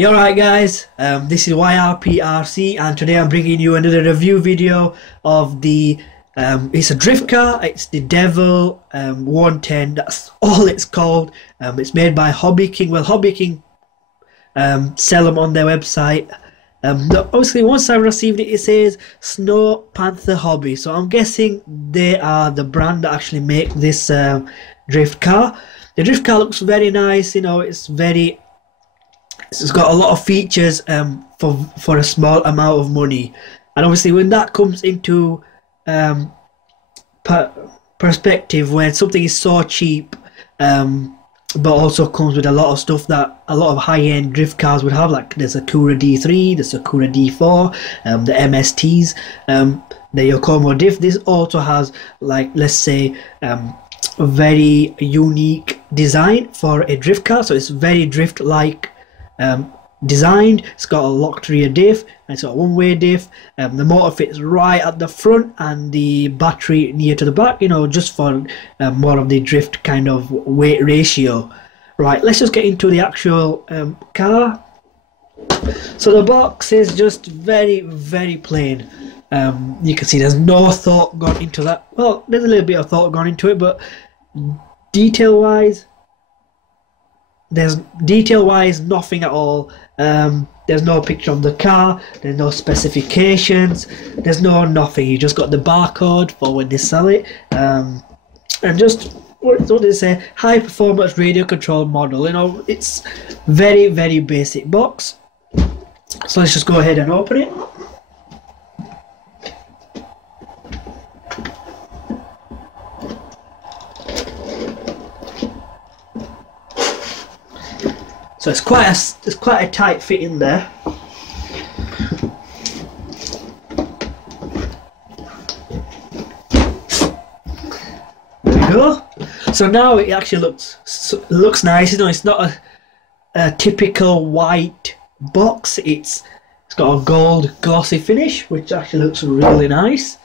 You alright guys, this is YRPRC and today I'm bringing you another review video of the, it's a drift car, it's the Devil 110, that's all it's called. It's made by Hobby King. Well, Hobby King sell them on their website. Obviously once I received it, it says Snow Panther Hobby, so I'm guessing they are the brand that actually make this drift car. The drift car looks very nice, you know, it's got a lot of features for a small amount of money, and obviously when that comes into perspective, when something is so cheap but also comes with a lot of stuff that a lot of high-end drift cars would have, like the Sakura D3, the Sakura D4, the MSTs, the Yokomo diff. This also has, like, let's say a very unique design for a drift car, so it's very drift like designed. It's got a locked rear diff and it's got a one-way diff. The motor fits right at the front and the battery near to the back, you know, just for more of the drift kind of weight ratio. Right, let's just get into the actual car. So the box is just very plain. You can see there's no thought gone into that. Well, there's a little bit of thought gone into it, but detail wise nothing at all. There's no picture of the car, there's no specifications, there's no nothing. You just got the barcode for when they sell it, and just what did it say? High performance radio control model. You know, it's very basic box. So let's just go ahead and open it. So it's quite a tight fit in there. There we go. So now it actually looks nice. You know, it's not a typical white box. It's got a gold glossy finish, which actually looks really nice.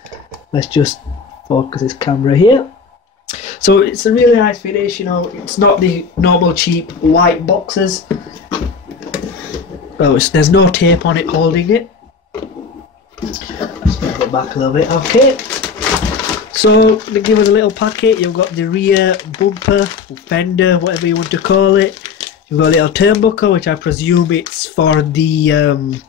Let's just focus this camera here. So it's a really nice finish, you know, it's not the normal cheap white boxes. Oh, there's no tape on it holding it. Let's move it back a little bit. Okay, so they give us a little packet. You've got the rear bumper, fender, whatever you want to call it. You've got a little turnbuckle, which I presume it's for the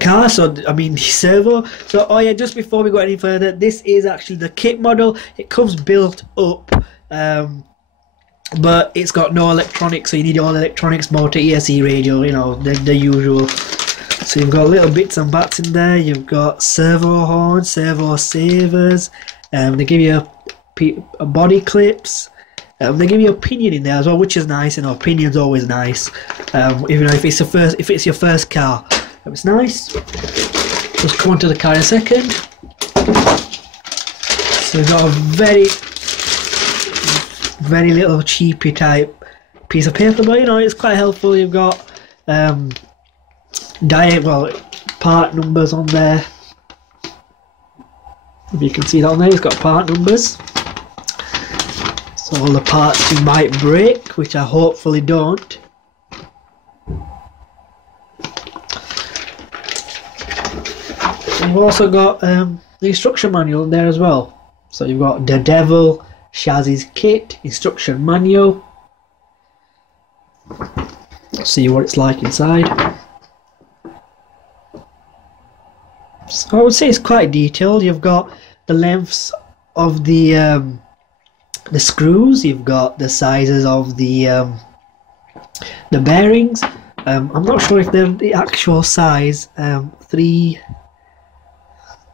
car, so I mean the servo. So oh yeah, just before we go any further, this is actually the kit model. It comes built up, but it's got no electronics, so you need all electronics, motor, ESC radio, you know, the usual. So you've got little bits and bats in there. You've got servo horns, servo savers, they give you a body clips. They give you a pinion in there as well, which is nice. You know, pinion's always nice, even though if it's your first car. It's nice. Just come on to the car in a second. So we've got a very little cheapy type piece of paper, but you know, it's quite helpful. You've got part numbers on there. If you can see that on there, it's got part numbers. So all the parts you might break, which I hopefully don't. You've also got the instruction manual in there as well. So you've got the Devil chassis kit, instruction manual. Let's see what it's like inside. So I would say it's quite detailed. You've got the lengths of the screws. You've got the sizes of the bearings. I'm not sure if they're the actual size.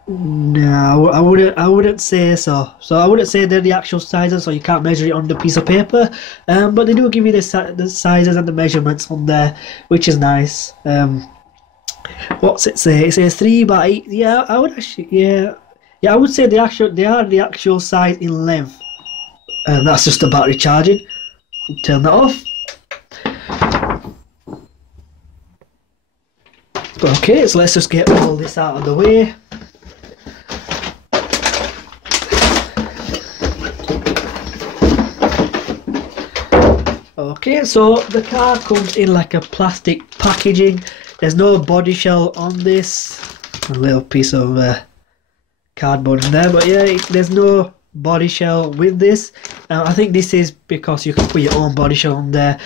No, I wouldn't say so. So I wouldn't say they're the actual sizes, so you can't measure it on the piece of paper. But they do give you the sizes and the measurements on there, which is nice. What's it say? It says 3 by 8. Yeah, I would actually. Yeah, I would say they are the actual size in length. And that's just the battery charging. Turn that off. Okay, so let's just get all this out of the way. Okay, so the car comes in like a plastic packaging. There's no body shell on this. A little piece of cardboard in there, but yeah, there's no body shell with this. I think this is because you can put your own body shell on there.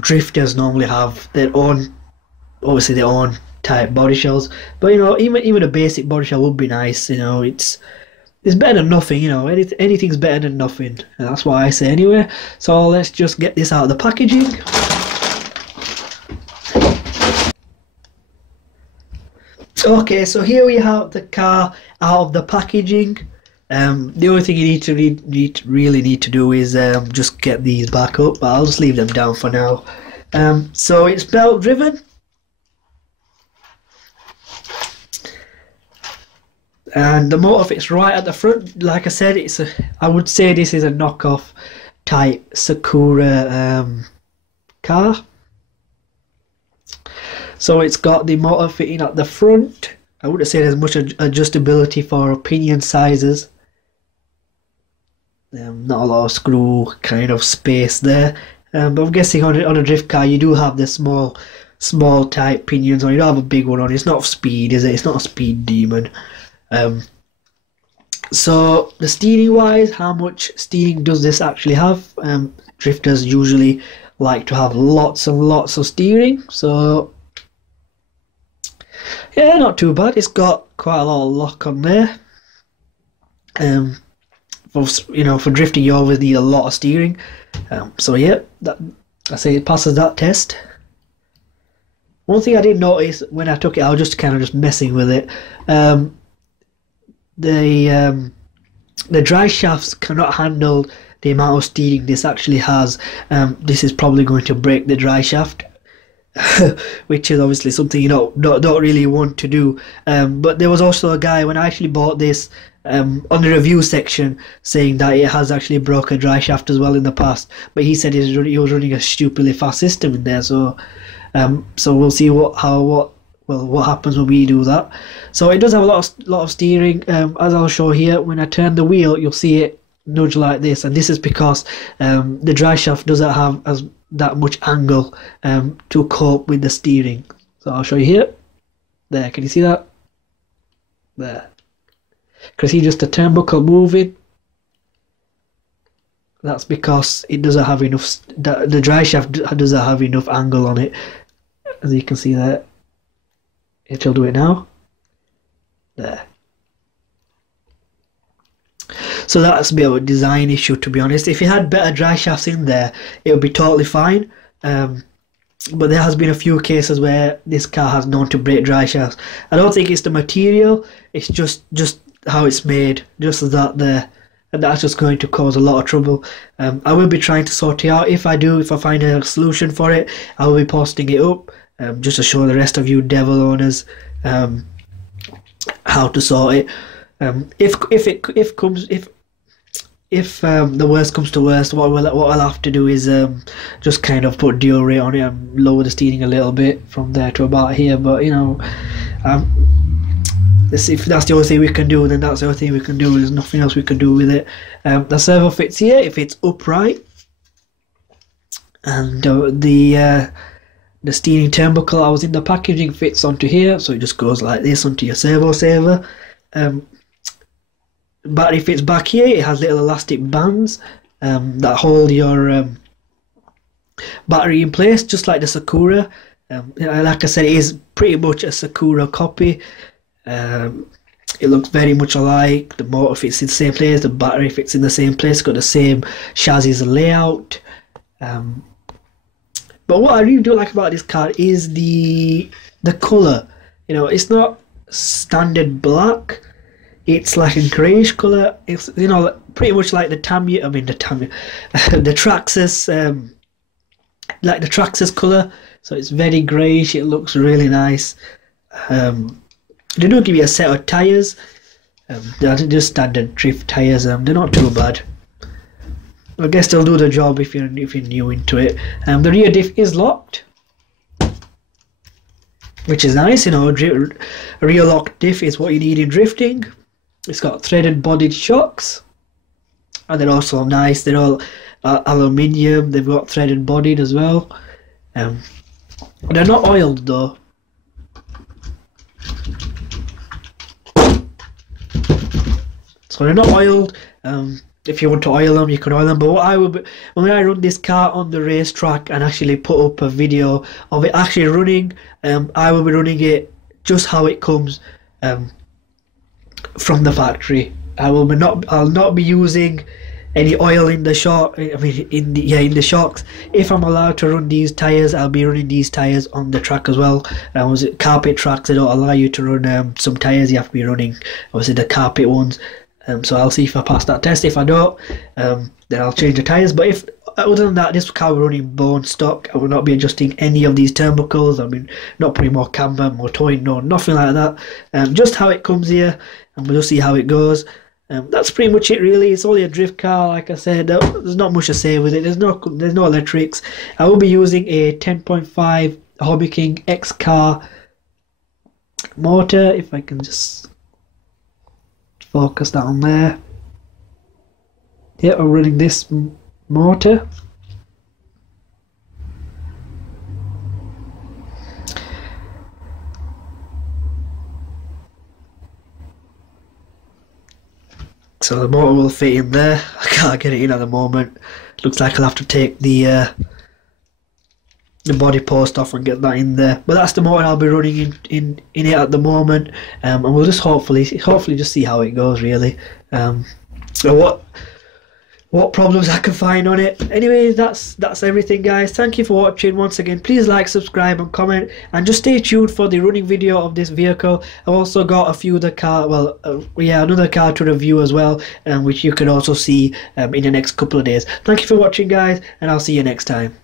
Drifters normally have their own, obviously their own type body shells, but you know, even a basic body shell would be nice. You know, it's better than nothing. You know, anything's better than nothing, and that's what I say anyway. So let's just get this out of the packaging. Okay, so here we have the car out of the packaging. The only thing you really need to do is just get these back up, but I'll just leave them down for now. So it's belt driven, and the motor fits right at the front. Like I said, I would say this is a knockoff type Sakura car. So it's got the motor fitting at the front. I wouldn't say there's much adjustability for pinion sizes. Not a lot of screw kind of space there. But I'm guessing on a drift car you do have the small type pinions, or you don't have a big one on. It's not speed, is it? It's not a speed demon. So the steering wise, how much steering does this actually have? Drifters usually like to have lots and lots of steering. So yeah, not too bad. It's got quite a lot of lock on there. For drifting, you always need a lot of steering. So yeah, I say it passes that test. One thing I did notice when I took it, I was just kind of messing with it. The dry shafts cannot handle the amount of steering this actually has. This is probably going to break the dry shaft. Which is obviously something you don't really want to do. But there was also a guy when I actually bought this on the review section saying that it has actually broke a dry shaft as well in the past, but he said he was running a stupidly fast system in there. So we'll see what happens when we do that. So it does have a lot of steering. As I'll show here, when I turn the wheel, you'll see it nudge like this, and this is because the dry shaft doesn't have that much angle to cope with the steering. So I'll show you here. There, can you see that? There. Can you see just the turnbuckle moving? That's because it doesn't have enough. The dry shaft doesn't have enough angle on it, as you can see there. It'll do it now. There. So that's a bit of a design issue, to be honest. If you had better dry shafts in there, it would be totally fine. But there has been a few cases where this car has known to break dry shafts. I don't think it's the material, it's just how it's made, just that there. And that's just going to cause a lot of trouble. I will be trying to sort it out. If I find a solution for it, I will be posting it up just to show the rest of you devil owners how to sort it. If the worst comes to worst, what I'll have to do is just kind of put deodorant on it and lower the steering a little bit from there to about here. But if that's the only thing we can do, then that's the only thing we can do. There's nothing else we can do with it. The servo fits here if it's upright, and the steering turnbuckle I was in the packaging fits onto here, so it just goes like this onto your servo saver. But if it's back here, it has little elastic bands that hold your battery in place, just like the Sakura. Like I said, it is pretty much a Sakura copy. It looks very much alike. The motor fits in the same place, the battery fits in the same place, it's got the same chassis layout. But what I really do like about this car is the colour. It's not standard black. It's like a greyish colour. It's pretty much like the TRAXXAS, like the TRAXXAS colour. So it's very greyish. It looks really nice. They do give you a set of tyres. They're just standard drift tyres. They're not too bad. I guess they'll do the job if you're new into it. The rear diff is locked, which is nice. A rear locked diff is what you need in drifting. It's got threaded bodied shocks, and they're also nice. They're all aluminium. They've got threaded bodied as well. They're not oiled though. So they're not oiled. If you want to oil them, you can oil them. But what I will be, when I run this car on the racetrack and actually put up a video of it actually running, I will be running it just how it comes from the factory. I'll not be using any oil in the shock. I mean, in the shocks. If I'm allowed to run these tires, I'll be running these tires on the track as well. Was it carpet tracks? They don't allow you to run some tires. You have to be running obviously the carpet ones. So I'll see if I pass that test. If I don't, then I'll change the tyres. But if other than that, this car will running bone stock. I will not be adjusting any of these turnbuckles. I mean, not putting more camber, more towing, no, nothing like that. Just how it comes here, and we'll just see how it goes. That's pretty much it, really. It's only a drift car, like I said. There's not much to say with it. There's no electrics. I will be using a 10.5 Hobby King X car motor. If I can just focus that on there. Yeah, I'm running this motor. So the motor will fit in there. I can't get it in at the moment. Looks like I'll have to take the body post off and get that in there. But that's the motor I'll be running in it at the moment, and we'll just hopefully just see how it goes, really. So what problems I can find on it. Anyway, that's everything, guys. Thank you for watching once again. Please like, subscribe and comment, and just stay tuned for the running video of this vehicle. I've also got a few other car, another car to review as well, which you can also see in the next couple of days. Thank you for watching, guys, and I'll see you next time.